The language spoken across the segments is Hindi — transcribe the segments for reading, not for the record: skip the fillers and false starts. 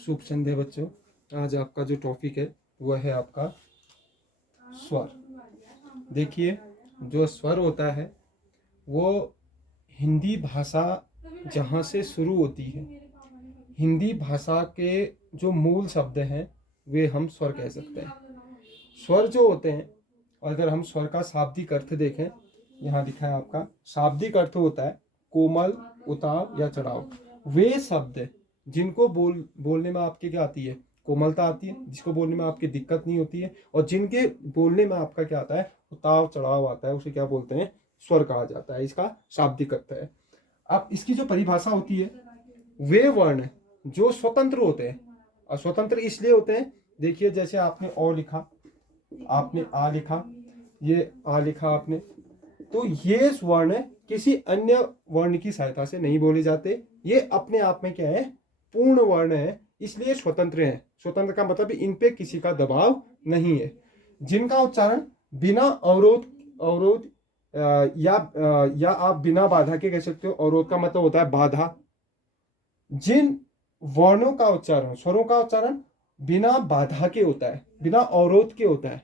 शुभ संध्या बच्चों। आज आपका जो टॉपिक है वह है आपका स्वर। देखिए, जो स्वर होता है वो हिंदी भाषा जहाँ से शुरू होती है, हिंदी भाषा के जो मूल शब्द हैं वे हम स्वर कह सकते हैं। स्वर जो होते हैं, अगर हम स्वर का शाब्दिक अर्थ देखें, यहाँ लिखा है आपका शाब्दिक अर्थ होता है कोमल, उतार या चढ़ाव। वे शब्द जिनको बोलने में आपके क्या आती है, कोमलता आती है, जिसको बोलने में आपकी दिक्कत नहीं होती है, और जिनके बोलने में आपका क्या आता है, उतार चढ़ाव आता है, उसे क्या बोलते हैं, स्वर कहा जाता है। इसका शाब्दिक अर्थ है। अब इसकी जो परिभाषा होती है, वे वर्ण जो स्वतंत्र होते हैं, और स्वतंत्र इसलिए होते हैं, देखिए जैसे आपने ओ लिखा, आपने आ लिखा, ये आ लिखा आपने, तो ये वर्ण किसी अन्य वर्ण की सहायता से नहीं बोले जाते। ये अपने आप में क्या है, पूर्ण वर्ण है, इसलिए स्वतंत्र है। स्वतंत्र का मतलब इन पे किसी का दबाव नहीं है, जिनका उच्चारण बिना अवरोध या आप बिना बाधा के कह सकते हो। अवरोध का मतलब होता है बाधा। जिन वर्णों का उच्चारण, स्वरों का उच्चारण बिना बाधा के होता है, बिना अवरोध के होता है,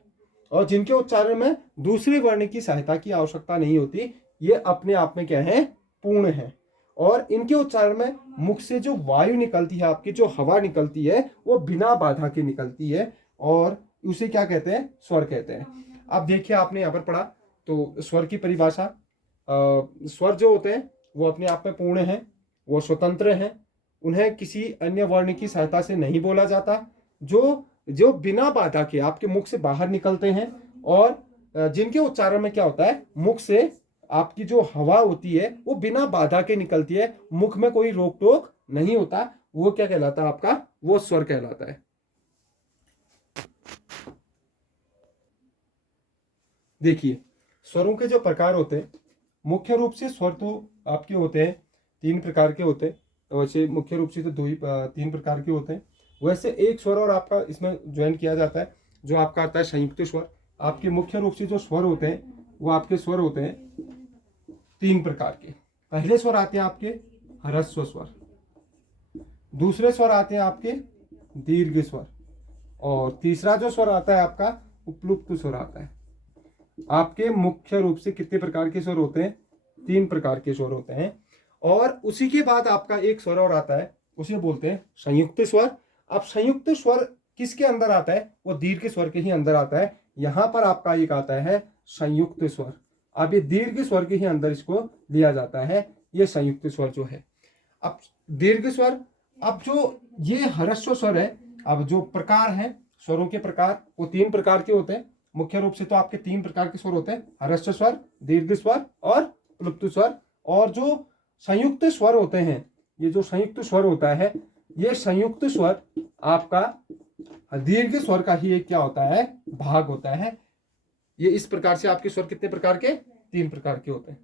और जिनके उच्चारण में दूसरे वर्ण की सहायता की आवश्यकता नहीं होती, ये अपने आप में क्या है, पूर्ण है। और इनके उच्चारण में मुख से जो वायु निकलती है, आपकी जो हवा निकलती है, वो बिना बाधा के निकलती है, और उसे क्या कहते हैं, स्वर कहते हैं। अब देखिए, आपने यहाँ पर पढ़ा तो स्वर की परिभाषा, स्वर जो होते हैं वो अपने आप में पूर्ण है, वो स्वतंत्र हैं, उन्हें किसी अन्य वर्ण की सहायता से नहीं बोला जाता, जो बिना बाधा के आपके मुख से बाहर निकलते हैं, और जिनके उच्चारण में क्या होता है, मुख से आपकी जो हवा होती है वो बिना बाधा के निकलती है, मुख में कोई रोक टोक नहीं होता, वो क्या कहलाता है आपका, वो स्वर कहलाता है। देखिए, स्वरों के जो प्रकार होते हैं, मुख्य रूप से स्वर तो आपके होते हैं 3 प्रकार के होते हैं। वैसे मुख्य रूप से तो 3 प्रकार के होते हैं। वैसे एक स्वर और आपका इसमें ज्वाइन किया जाता है, जो आपका आता है संयुक्त स्वर। आपके मुख्य रूप से जो स्वर होते हैं वो आपके स्वर होते हैं 3 प्रकार के। पहले स्वर आते हैं आपके ह्रस्व स्वर, दूसरे स्वर आते हैं आपके दीर्घ स्वर, और तीसरा जो स्वर आता है आपका उपलुप्त स्वर आता है। आपके मुख्य रूप से कितने प्रकार के स्वर होते हैं, 3 प्रकार के स्वर होते हैं। और उसी के बाद आपका एक स्वर और आता है, उसे बोलते हैं संयुक्त स्वर। अब संयुक्त स्वर किसके अंदर आता है, वो दीर्घ स्वर के ही अंदर आता है। यहां पर आपका एक आता है संयुक्त स्वर। अब ये दीर्घ स्वर के ही अंदर इसको लिया जाता है, ये संयुक्त स्वर जो है। अब दीर्घ स्वर, अब जो ये ह्रस्व स्वर है, अब जो प्रकार है स्वरों के प्रकार, वो 3 प्रकार के होते हैं। मुख्य रूप से तो आपके 3 प्रकार के स्वर होते हैं, ह्रस्व स्वर, दीर्घ स्वर और प्लुप्त स्वर। और जो संयुक्त स्वर होते हैं, ये जो संयुक्त स्वर होता है, ये संयुक्त स्वर आपका दीर्घ स्वर का ही एक क्या होता है, भाग होता है। ये इस प्रकार से आपके स्वर कितने प्रकार के, 3 प्रकार के होते हैं।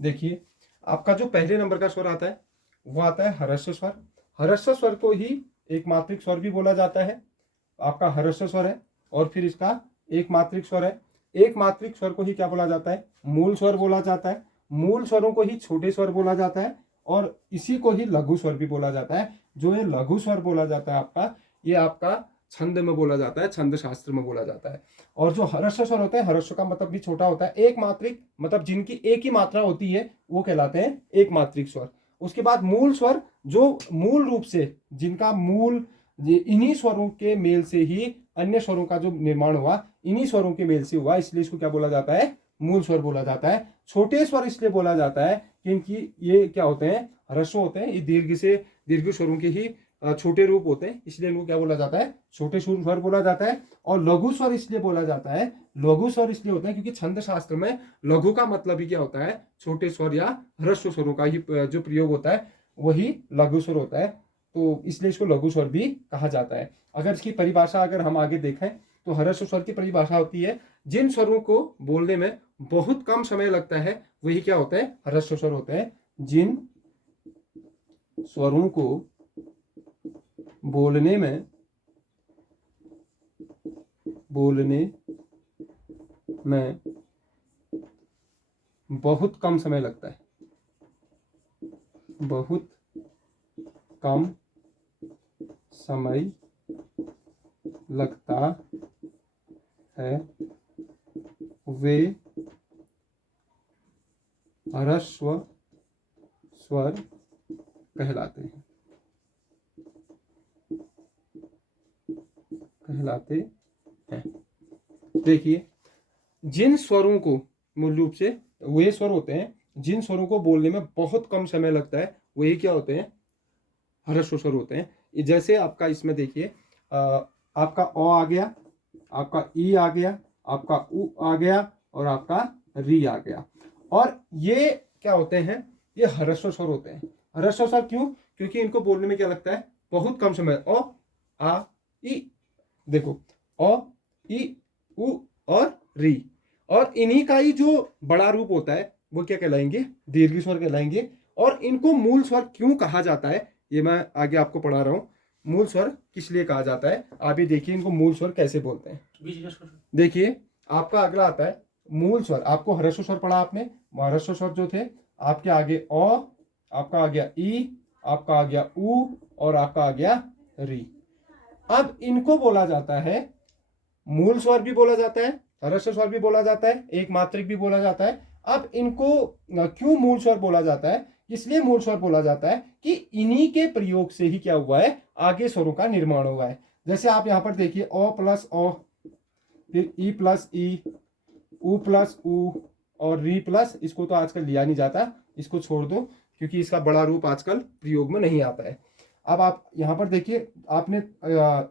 देखिए, आपका जो पहले नंबर का स्वर आता है वो आता है ह्रस्व स्वर। ह्रस्व स्वर को ही एक मात्रिक स्वर भी बोला जाता है। आपका ह्रस्व स्वर है, और फिर इसका एक मात्रिक स्वर है। एक मात्रिक स्वर को ही क्या बोला जाता है, मूल स्वर बोला जाता है। मूल स्वरों को ही छोटे स्वर बोला जाता है, और इसी को ही लघु स्वर भी बोला जाता है। जो ये लघु स्वर बोला जाता है आपका, ये आपका छंद में बोला जाता है, छंद शास्त्र में बोला जाता है। और जो ह्रस्व स्वर होते हैं, ह्रस्व का मतलब भी छोटा होता है। एक मात्रिक मतलब जिनकी एक ही मात्रा होती है, वो कहलाते हैं एक मात्रिक स्वर। उसके बाद मूल स्वर, जो मूल रूप से जिनका मूल इन्हीं स्वरों के मेल से ही अन्य स्वरों का जो निर्माण हुआ, इन्हीं स्वरों के मेल से हुआ, इसलिए इसको क्या बोला जाता है, मूल स्वर बोला जाता है। छोटे स्वर इसलिए बोला जाता है क्योंकि ये क्या होते हैं, ह्रस्व होते हैं, ये दीर्घ स्वरों के ही छोटे रूप होते हैं, इसलिए इनको क्या बोला जाता है, छोटे स्वर बोला जाता है। और लघु स्वर इसलिए बोला जाता है, लघु स्वर इसलिए होता है क्योंकि छंद शास्त्र में लघु का मतलब ही क्या होता है, छोटे स्वर या ह्रस्व स्वरों का ही जो प्रयोग होता है वही लघु स्वर होता है, तो इसलिए इसको लघु स्वर भी कहा जाता है। अगर इसकी परिभाषा अगर हम आगे देखें तो ह्रस्व स्वर की परिभाषा होती है, जिन स्वरों को बोलने में बहुत कम समय लगता है वही क्या होते हैं, ह्रस्व स्वर होते हैं। जिन स्वरों को बोलने में बहुत कम समय लगता है, बहुत कम समय लगता है वे ह्रस्व स्वर कहलाते हैं। देखिए, जिन स्वरों को मूल रूप से वे स्वर होते हैं जिन स्वरों को बोलने में बहुत कम समय लगता है, वही क्या होते हैं? ह्रस्व स्वर होते हैं। जैसे आपका इसमें देखिए, आपका अ आ गया, आपका ई आ गया, आपका उ आ गया और आपका री आ गया। और ये क्या होते हैं? ये ह्रस्व स्वर होते हैं। ह्रस्व स्वर क्यों? क्योंकि इनको बोलने में क्या लगता है? बहुत कम समय। अ, आ, ई। देखो, अ, ई, उ और री। और इन्हीं का ही जो बड़ा रूप होता है वो क्या कहलाएंगे? दीर्घ स्वर कहलाएंगे। और इनको मूल स्वर क्यों कहा जाता है, ये मैं आगे आपको पढ़ा रहा हूं। मूल स्वर किस लिए कहा जाता है, आप ये देखिए इनको मूल स्वर कैसे बोलते हैं। देखिए, आपका अगला आता है मूल स्वर। आपको ह्रस्व स्वर पढ़ा आपने। ह्रस्व स्वर जो थे आपके आगे अ, आपका आ गया ई, आपका आ गया उ और आपका आ गया री। अब इनको बोला जाता है, मूल स्वर भी बोला जाता है, ह्रस्व स्वर भी बोला जाता है, एक मात्रिक भी बोला जाता है। अब इनको क्यों मूल स्वर बोला जाता है? इसलिए मूल स्वर बोला जाता है कि इन्हीं के प्रयोग से ही क्या हुआ है? आगे स्वरों का निर्माण हुआ है। जैसे आप यहां पर देखिए, ओ प्लस ओ, फिर ई प्लस ई, उ प्लस उ और री प्लस, इसको तो आजकल लिया नहीं जाता, इसको छोड़ दो क्योंकि इसका बड़ा रूप आजकल प्रयोग में नहीं आता है। अब आप यहां पर देखिए, आपने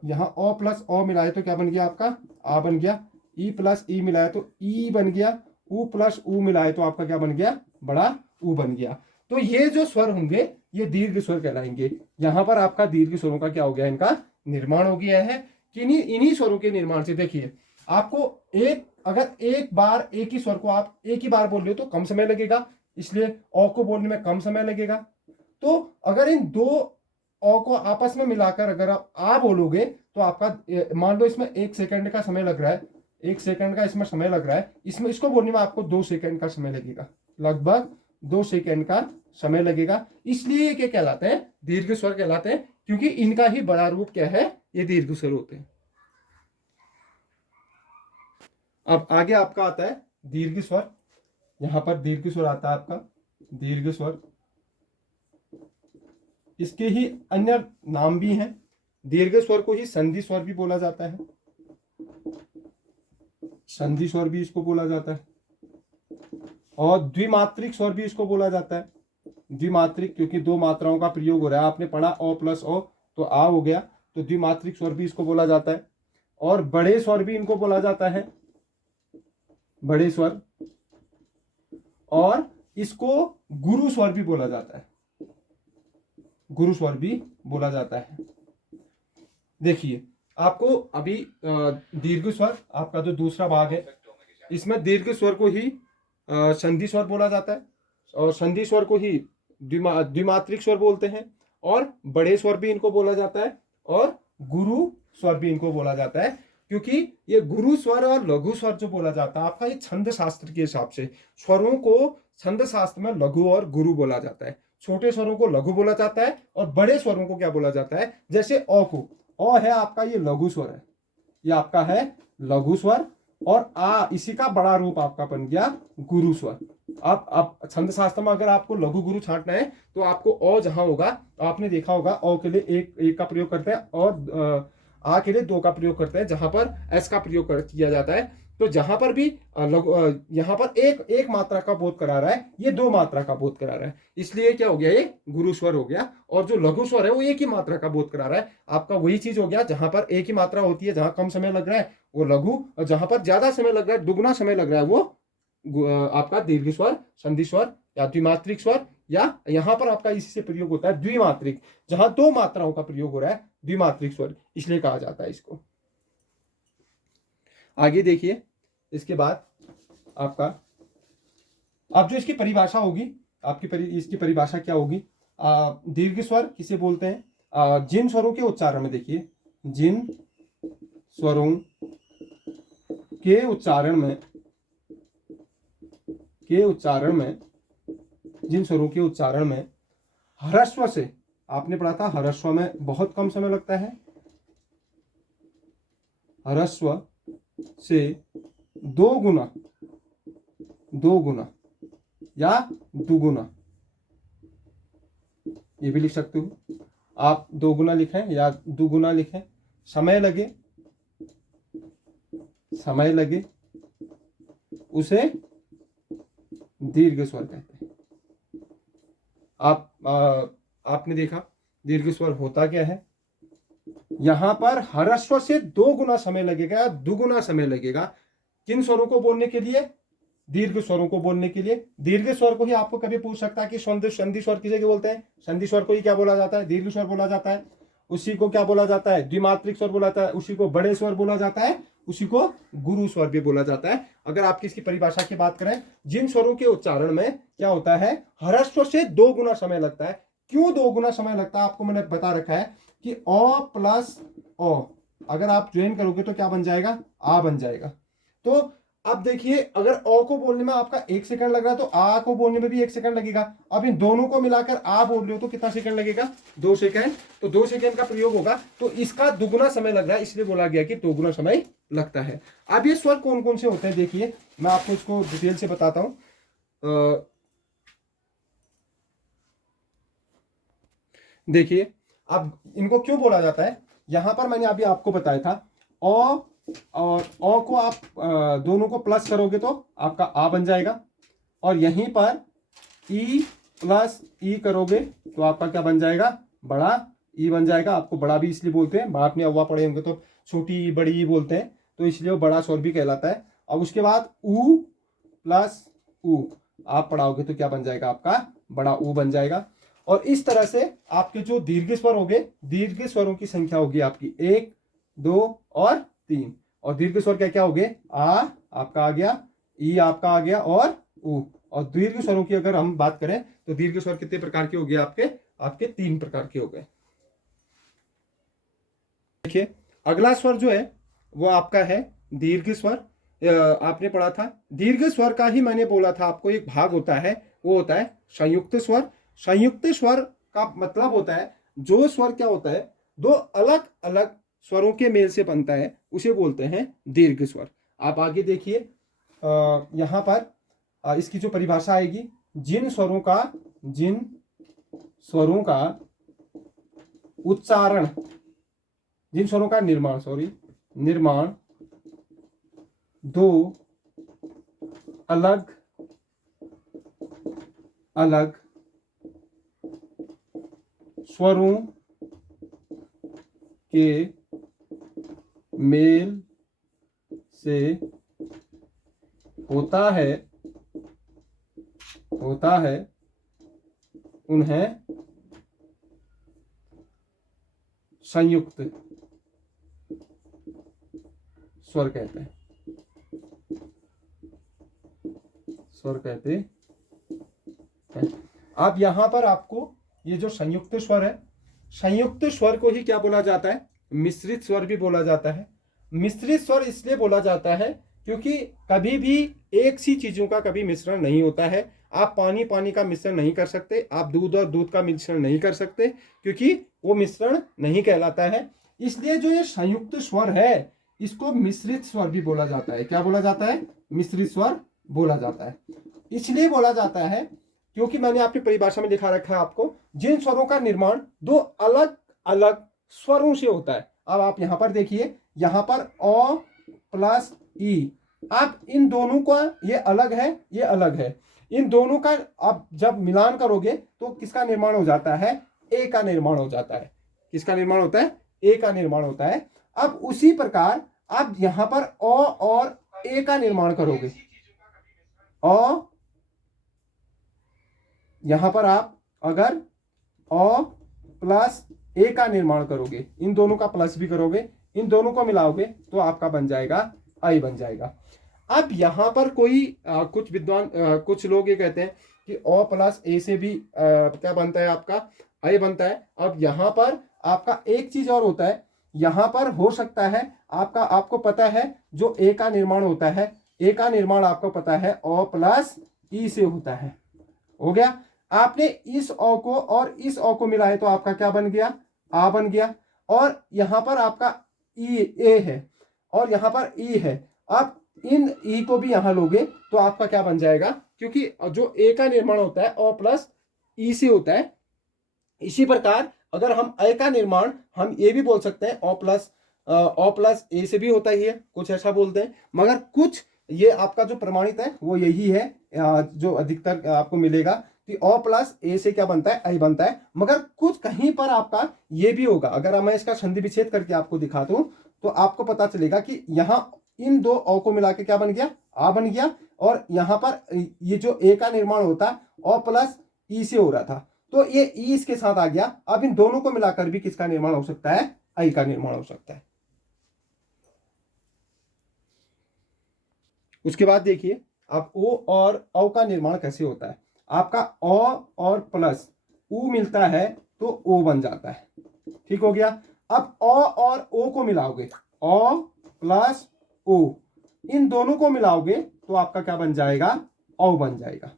यहां ओ प्लस ओ मिलाया तो क्या बन गया? आपका आ बन गया। ई प्लस ई मिलाया तो ई बन गया। उ प्लस उ मिलाया तो आपका क्या बन गया? बड़ा उ बन गया। तो ये जो स्वर होंगे ये दीर्घ स्वर कहलाएंगे। यहां पर आपका दीर्घ स्वरों का क्या हो गया? इनका निर्माण हो गया है। कि इन्हीं स्वरों के निर्माण से देखिए, आपको अगर एक बार एक ही स्वर को आप एक ही बार बोल रहे हो तो कम समय लगेगा, इसलिए अ को बोलने में कम समय लगेगा। तो अगर इन दो अ को आपस में मिलाकर अगर आप आ बोलोगे तो आपका मान लो इसमें 1 सेकंड का समय लग रहा है, 1 सेकंड का इसमें समय लग रहा है, इसमें इसको बोलने में आपको 2 सेकंड का समय लगेगा, लगभग 2 सेकंड का समय लगेगा। इसलिए ये क्या कहलाते हैं? दीर्घ स्वर कहलाते हैं, क्योंकि इनका ही बड़ा रूप क्या है? ये दीर्घ स्वर होते हैं। अब आगे आपका आता है दीर्घ स्वर। यहां पर दीर्घ स्वर आता है आपका दीर्घ स्वर। इसके ही अन्य नाम भी हैं। दीर्घ स्वर को ही संधि स्वर भी बोला जाता है, संधि स्वर भी इसको बोला जाता है। और द्विमात्रिक स्वर भी इसको बोला जाता है। द्विमात्रिक क्योंकि दो मात्राओं का प्रयोग हो रहा है। आपने पढ़ा ओ प्लस ओ तो आ हो गया, तो द्विमात्रिक स्वर भी इसको बोला जाता है। और बड़े स्वर भी इनको बोला जाता है, बड़े स्वर। और इसको गुरु स्वर भी बोला जाता है, गुरु स्वर भी बोला जाता है। देखिए, आपको अभी दीर्घ स्वर आपका जो दूसरा भाग है, इसमें दीर्घ स्वर को ही संधि स्वर बोला जाता है, और संधि स्वर को ही द्विमात्रिक स्वर बोलते हैं। और बड़े स्वर भी इनको बोला जाता है, और गुरु स्वर भी इनको बोला जाता है। क्योंकि ये गुरु स्वर और लघु स्वर जो बोला जाता है आपका, ये छंद शास्त्र के हिसाब से स्वरों को छंद शास्त्र में लघु और गुरु बोला जाता है। छोटे स्वरों को लघु बोला जाता है और बड़े स्वरों को क्या बोला जाता है? जैसे अ को, अ है आपका ये लघु स्वर है, ये आपका है लघु स्वर। और आ, इसी का बड़ा रूप आपका बन गया गुरु स्वर। अब छंद शास्त्र में अगर आपको लघु गुरु छांटना है तो आपको अ जहां होगा, आपने देखा होगा अ के लिए एक का प्रयोग करते हैं और आ के लिए 2 का प्रयोग करते हैं, जहां पर एस का प्रयोग किया जाता है। तो जहां पर भी यहां पर एक मात्रा का बोध करा रहा है, ये 2 मात्रा का बोध करा रहा है, इसलिए क्या हो गया? ये गुरु स्वर हो गया। और जो लघु स्वर है वो एक ही मात्रा का बोध करा रहा है। आपका वही चीज हो गया, जहां पर एक ही मात्रा होती है, जहां कम समय लग रहा है वो लघु, और जहां पर ज्यादा समय लग रहा है, दुगुना समय लग रहा है, वो आपका दीर्घ स्वर, संधि स्वर या द्विमात्रिक स्वर। या यहां पर आपका इसी से प्रयोग होता है द्विमात्रिक, जहां 2 मात्राओं का प्रयोग हो रहा है, द्विमात्रिक स्वर इसलिए कहा जाता है इसको। आगे देखिए, इसके बाद आपका अब जो इसकी परिभाषा होगी, इसकी परिभाषा क्या होगी? दीर्घ स्वर किसे बोलते हैं? जिन स्वरों के उच्चारण में, देखिए जिन स्वरों के उच्चारण में जिन स्वरों के उच्चारण में ह्रस्व से आपने पढ़ा था ह्रस्व में बहुत कम समय लगता है, ह्रस्व से 2 गुना या दुगुना, ये भी लिख सकते हो आप, 2 गुना लिखें या दुगुना लिखें। समय लगे उसे दीर्घ स्वर कहते हैं। आपने देखा दीर्घ स्वर होता क्या है, यहां पर ह्रस्व से 2 गुना समय लगेगा, दुगुना समय लगेगा किन स्वरों को बोलने के लिए, दीर्घ स्वरों को बोलने के लिए। दीर्घ स्वर को ही आपको कभी पूछ सकता है कि संधि स्वर किसे बोलते हैं, संधि स्वर को ही क्या बोला जाता है, दीर्घ स्वर बोला जाता है। उसी को क्या बोला जाता है, द्विमात्रिक स्वर बोला जाता है, उसी को बड़े स्वर बोला जाता है, उसी को गुरु स्वर भी बोला जाता है। अगर आप इसकी परिभाषा की बात करें, जिन स्वरों के उच्चारण में क्या होता है, ह्रस्व से 2 गुना समय लगता है। क्यों 2 गुना समय लगता है, आपको मैंने बता रखा है कि ओ प्लस ओ अगर आप ज्वाइन करोगे तो क्या बन जाएगा, आ बन जाएगा। तो अब देखिए, अगर ओ को बोलने में आपका 1 सेकंड लग रहा है तो आ को बोलने में भी 1 सेकंड लगेगा। अब इन दोनों को मिलाकर आ बोल रहे हो तो कितना सेकंड लगेगा, 2 सेकंड। तो 2 सेकंड का प्रयोग होगा, तो इसका दुगुना समय लग रहा है, इसलिए बोला गया कि 2 गुना समय लगता है। अब ये स्वर कौन कौन से होते हैं, देखिए मैं आपको इसको डिटेल से बताता हूं। देखिए अब इनको क्यों बोला जाता है, यहां पर मैंने अभी आपको बताया था ओ और ओ को आप दोनों को प्लस करोगे तो आपका आ बन जाएगा, और यहीं पर ई प्लस ई करोगे तो आपका क्या बन जाएगा, बड़ा ई बन जाएगा। आपको बड़ा भी इसलिए बोलते हैं, आपने अव्वा पढ़े होंगे तो छोटी ई बड़ी ई बोलते हैं, तो इसलिए वो बड़ा स्वर भी कहलाता है। अब उसके बाद ऊ प्लस ऊ आप पढ़ाओगे तो क्या बन जाएगा, आपका बड़ा ऊ बन जाएगा। और इस तरह से आपके जो दीर्घ स्वर होंगे, दीर्घ स्वरों की संख्या होगी आपकी 1, 2 और 3। और दीर्घ स्वर क्या क्या हो गए, आ आपका आ गया, ई आपका आ गया और ऊ। और दीर्घ स्वरों की अगर हम बात करें तो दीर्घ स्वर कितने प्रकार के हो गए, आपके 3 प्रकार के हो गए। देखिए अगला स्वर जो है वो आपका है दीर्घ स्वर। आपने पढ़ा था दीर्घ स्वर का ही मैंने बोला था आपको एक भाग होता है, वो होता है संयुक्त स्वर। संयुक्त स्वर का मतलब होता है जो स्वर क्या होता है, 2 अलग अलग स्वरों के मेल से बनता है, उसे बोलते हैं दीर्घ स्वर। आप आगे देखिए, यहां पर इसकी जो परिभाषा आएगी, जिन स्वरों का उच्चारण, जिन स्वरों का निर्माण 2 अलग अलग स्वरों के मेल से होता है उन्हें संयुक्त स्वर कहते हैं, अब यहां पर आपको ये जो संयुक्त स्वर है, संयुक्त स्वर को ही क्या बोला जाता है, मिश्रित स्वर भी बोला जाता है। मिश्रित स्वर इसलिए बोला जाता है क्योंकि कभी भी एक सी चीजों का कभी मिश्रण नहीं होता है। आप पानी पानी का मिश्रण नहीं कर सकते, आप दूध और दूध का मिश्रण नहीं कर सकते, क्योंकि वो मिश्रण नहीं कहलाता है। इसलिए जो ये संयुक्त स्वर है इसको मिश्रित स्वर भी बोला जाता है। क्या बोला जाता है, मिश्रित स्वर बोला जाता है। इसलिए बोला जाता है क्योंकि मैंने आपकी परिभाषा में लिखा रखा है आपको, जिन स्वरों का निर्माण 2 अलग अलग स्वरों से होता है। अब आप यहां पर देखिए, यहां पर ओ प्लस ई, आप इन दोनों का ये अलग है, ये अलग है, इन दोनों का आप जब मिलान करोगे तो किसका निर्माण हो जाता है, ए का निर्माण हो जाता है। किसका निर्माण होता है, ए का निर्माण होता है। अब उसी प्रकार आप यहां पर ओ और ए का निर्माण करोगे, ओ यहां पर आप अगर ओ प्लस ए का निर्माण करोगे, इन दोनों का प्लस भी करोगे, इन दोनों को मिलाओगे तो आपका बन जाएगा आई बन जाएगा। अब यहां पर कोई कुछ विद्वान कुछ लोग ये कहते हैं कि ओ प्लस ए से भी क्या बनता है, आपका आई बनता है। अब यहां पर आपका एक चीज और होता है, यहां पर हो सकता है आपको पता है जो ए का निर्माण होता है, ए का निर्माण आपको पता है ओ प्लस ई से होता है, हो गया। आपने इस औ को और इस औ को मिलाए तो आपका क्या बन गया, आ बन गया। और यहां पर आपका ई ए है और यहां पर ई है। आप इन ई को भी यहां लोगे तो आपका क्या बन जाएगा, क्योंकि जो ए का निर्माण होता है ओ प्लस ई से होता है। इसी प्रकार अगर हम ए का निर्माण हम ये भी बोल सकते हैं ओ प्लस ए से भी होता ही है, कुछ ऐसा बोलते हैं। मगर कुछ ये आपका जो प्रमाणित है वो यही है, जो अधिकतर आपको मिलेगा कि ओ प्लस ए से क्या बनता है, आई बनता है। मगर कुछ कहीं पर आपका ये भी होगा, अगर मैं इसका संधि विच्छेद करके आपको दिखा दूं तो आपको पता चलेगा कि यहां इन दो ओ को मिला के क्या बन गया, आ बन गया। और यहां पर ये जो ए का निर्माण होता ओ प्लस ई से हो रहा था, तो ये ई इसके साथ आ गया। अब इन दोनों को मिलाकर भी किसका निर्माण हो सकता है, आई का निर्माण हो सकता है। उसके बाद देखिए अब ओ और औ का निर्माण कैसे होता है। आपका ओ और प्लस ऊ मिलता है तो ओ बन जाता है, ठीक हो गया। अब ओ और ओ को मिलाओगे, ओ प्लस ओ, इन दोनों को मिलाओगे तो आपका क्या बन जाएगा, औ बन जाएगा,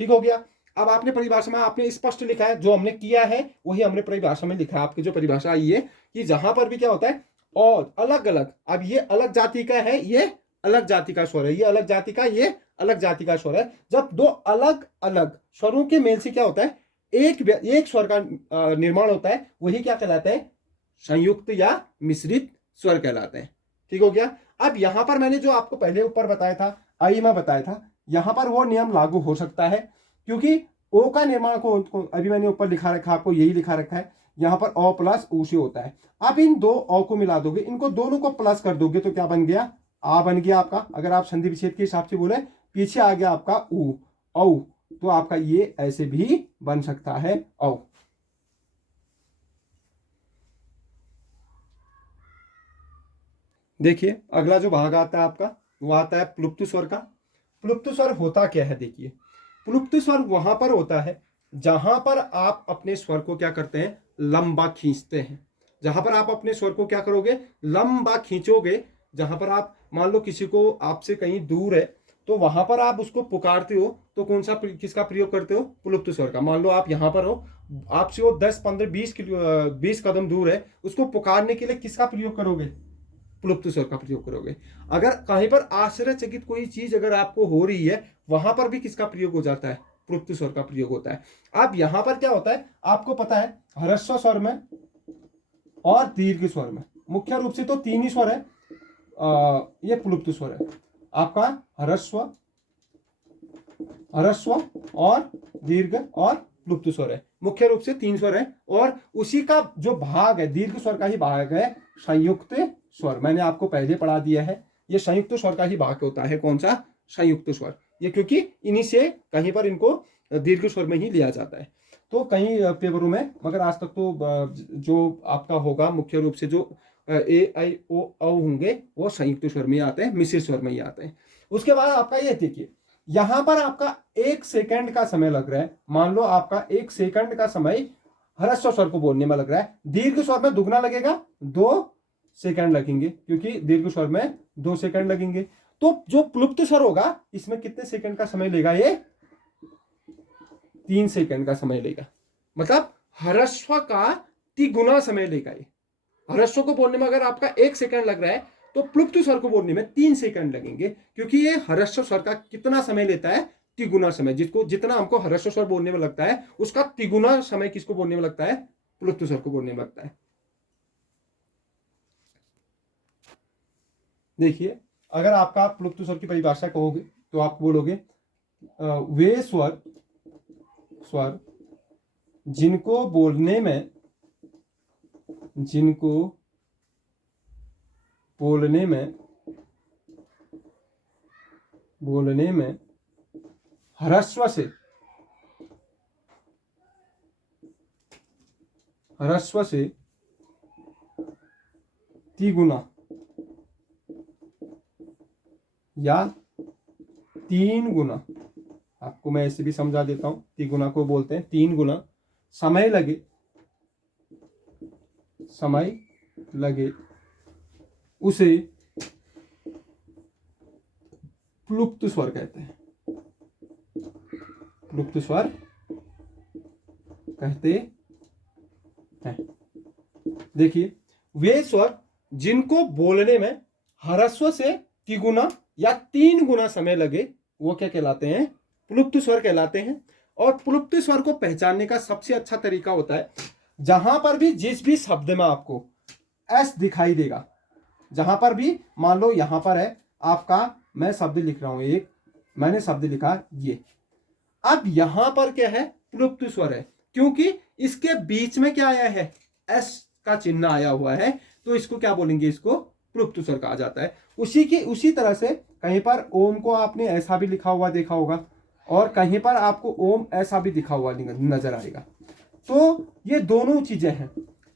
ठीक हो गया। अब आपने परिभाषा में आपने स्पष्ट लिखा है, जो हमने किया है वही हमने परिभाषा में लिखा है। आपकी जो परिभाषा आई है कि जहां पर भी क्या होता है और अलग अलग, अब ये अलग जाति का है, ये अलग जाति का स्वर है, ये अलग जाति का, ये अलग जाति का स्वर है। जब दो अलग अलग स्वरों के मेल से क्या होता है, एक स्वर का निर्माण होता है, वही क्या कहलाता है, संयुक्त या मिश्रित स्वर कहलाते हैं, ठीक हो गया। अब यहां पर मैंने जो आपको पहले ऊपर बताया था, आई में बताया था, यहां पर वो नियम लागू हो सकता है, क्योंकि ओ का निर्माण को अभी मैंने ऊपर लिखा रखा, आपको यही लिखा रखा है, यहां पर ओ प्लस ऊ से होता है। अब इन दो ओ को मिला दोगे, इनको दोनों को प्लस कर दोगे तो क्या बन गया, आ बन गया आपका। अगर आप संधि विच्छेद के हिसाब से बोले, पीछे आ गया आपका ऊ, औ, तो आपका ये ऐसे भी बन सकता है औ। देखिए अगला जो भाग आता है आपका, वो आता है प्लुप्त स्वर का। प्लुप्त स्वर होता क्या है, देखिए प्लुप्त स्वर वहां पर होता है जहां पर आप अपने स्वर को क्या करते हैं, लंबा खींचते हैं। जहां पर आप अपने स्वर को क्या करोगे, लंबा खींचोगे। जहां पर आप मान लो किसी को आपसे कहीं दूर है तो वहां पर आप उसको पुकारते हो तो कौन सा किसका प्रयोग करते हो, प्लुप्त स्वर का। मान लो आप यहां पर हो, आपसे वो 10 15 20 कदम दूर है, उसको पुकारने के लिए किसका प्रयोग करोगे, प्लुप्त स्वर का प्रयोग करोगे। अगर कहीं पर आश्चर्यचकित कोई चीज अगर आपको हो रही है, वहां पर भी किसका प्रयोग हो जाता है, प्लुप्त स्वर का प्रयोग होता है। अब यहां पर क्या होता है आपको पता है, ह्रस्व स्वर में और दीर्घ स्वर में मुख्य रूप से तो तीन ही स्वर है। ये प्लुप्त स्वर है आपका, ह्रस्व, ह्रस्व और दीर्घ और प्लुप्त स्वर है, मुख्य रूप से तीन स्वर है। और उसी का जो भाग है, दीर्घ स्वर का ही भाग है संयुक्त स्वर। मैंने आपको पहले पढ़ा दिया है, ये संयुक्त स्वर का ही भाग होता है। कौन सा, संयुक्त स्वर। ये क्योंकि इन्हीं से कहीं पर इनको दीर्घ स्वर में ही लिया जाता है। तो कई पेपरों में, मगर आज तक तो जो आपका होगा मुख्य रूप से जो ए आई ओ औ होंगे वो संयुक्त स्वर में आते हैं, मिश्रित स्वर में ही आते हैं। उसके बाद आपका ये देखिए, यहां पर आपका 1 सेकंड का समय लग रहा है। मान लो आपका 1 सेकंड का समय ह्रस्व स्वर को बोलने में लग रहा है, दीर्घ स्वर में दुगना लगेगा, 2 सेकंड लगेंगे, क्योंकि दीर्घ स्वर में 2 सेकंड लगेंगे। तो जो प्लुप्त स्वर होगा इसमें कितने सेकंड का समय लेगा, ये 3 सेकंड का समय लेगा। मतलब ह्रस्व का तिगुना समय लेगा ये। ह्रस्व को बोलने में अगर आपका 1 सेकंड लग रहा है तो प्लुप्त स्वर को बोलने में 3 सेकंड लगेंगे, क्योंकि ये ह्रस्व स्वर का कितना समय लेता है, तिगुना समय। जिसको जितना हमको ह्रस्व स्वर बोलने में लगता है उसका तिगुना समय किसको बोलने में लगता है, प्लुप्त स्वर को बोलने में लगता है। देखिए अगर आपका प्लुप्त स्वर की परिभाषा कहोगे तो आप बोलोगे वे स्वर स्वर जिनको बोलने में ह्रस्व से तिगुना या 3 गुना, आपको मैं ऐसे भी समझा देता हूं, तिगुना को बोलते हैं 3 गुना समय लगे उसे प्लुप्त स्वर कहते हैं। प्लुप्त स्वर कहते हैं। देखिए, वे स्वर जिनको बोलने में ह्रस्व से तिगुना या 3 गुना समय लगे वो क्या कहलाते हैं? प्लुप्त स्वर कहलाते हैं। और प्लुप्त स्वर को पहचानने का सबसे अच्छा तरीका होता है, जहां पर भी जिस भी शब्द में आपको एस दिखाई देगा, जहां पर भी, मान लो यहां पर है आपका, मैं शब्द लिख रहा हूं एक, मैंने शब्द लिखा ये, अब यहां पर क्या है? प्लुप्त स्वर है, क्योंकि इसके बीच में क्या आया है? एस का चिन्ह आया हुआ है, तो इसको क्या बोलेंगे? इसको प्लुप्त स्वर कहा जाता है। उसी तरह से कहीं पर ओम को आपने ऐसा भी लिखा हुआ देखा होगा, और कहीं पर आपको ओम ऐसा भी लिखा हुआ नजर आएगा। तो ये दोनों चीजें हैं,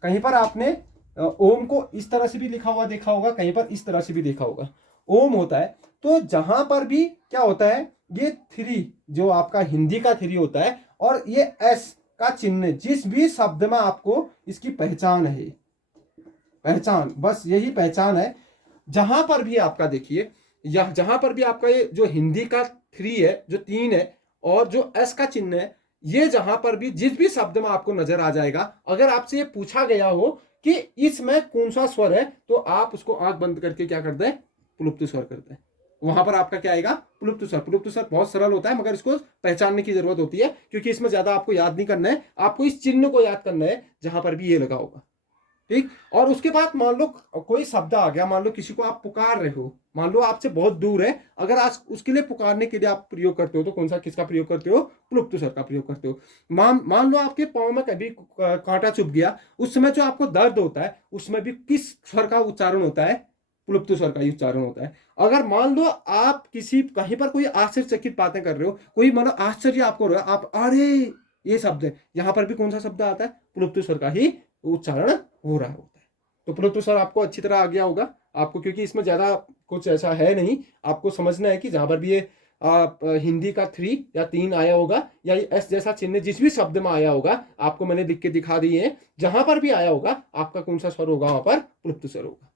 कहीं पर आपने ओम को इस तरह से भी लिखा हुआ देखा होगा, कहीं पर इस तरह से भी देखा होगा। ओम होता है, तो जहां पर भी क्या होता है, ये 3 जो आपका हिंदी का 3 होता है, और ये एस का चिन्ह जिस भी शब्द में आपको, इसकी पहचान है, पहचान, बस यही पहचान है। जहां पर भी आपका देखिए, यह जहां पर भी आपका ये जो हिंदी का 3 है, जो 3 है, और जो एस का चिन्ह है, ये जहां पर भी जिस भी शब्द में आपको नजर आ जाएगा, अगर आपसे ये पूछा गया हो कि इसमें कौन सा स्वर है, तो आप उसको आंख बंद करके क्या कर दें? प्लुप्त स्वर कर दें। वहां पर आपका क्या आएगा? प्लुप्त स्वर। प्लुप्त स्वर बहुत सरल होता है, मगर इसको पहचानने की जरूरत होती है, क्योंकि इसमें ज्यादा आपको याद नहीं करना है, आपको इस चिन्ह को याद करना है जहां पर भी ये लगा होगा। ठीक। और उसके बाद मान लो कोई शब्द आ गया, मान लो किसी को आप पुकार रहे हो, मान लो आपसे बहुत दूर है, अगर आज उसके लिए पुकारने के लिए आप प्रयोग करते हो, तो कौन सा, किसका प्रयोग करते हो? प्लुप्त स्वर का प्रयोग करते हो। मान लो आपके पांव में कभी कांटा चुभ गया, उस समय जो आपको दर्द होता है, उसमें भी किस स्वर का उच्चारण होता है? प्लुप्त स्वर का ही उच्चारण होता है। अगर मान लो आप किसी कहीं पर कोई आश्चर्यचकित बातें कर रहे हो, कोई मान लो आश्चर्य आपको हो रहा है, आप अरे ये शब्द है, यहां पर भी कौन सा शब्द आता है? प्लुप्त स्वर का ही उच्चारण हो रहा होता है। तो प्लुप्त स्वर आपको अच्छी तरह आ गया होगा आपको, क्योंकि इसमें ज्यादा कुछ ऐसा है नहीं, आपको समझना है कि जहां पर भी ये हिंदी का 3 या 3 आया होगा, या एस जैसा चिन्ह जिस भी शब्द में आया होगा, आपको मैंने लिख के दिखा दिए हैं, जहां पर भी आया होगा आपका कौन सा स्वर होगा? वहां पर प्लुप्त स्वर होगा।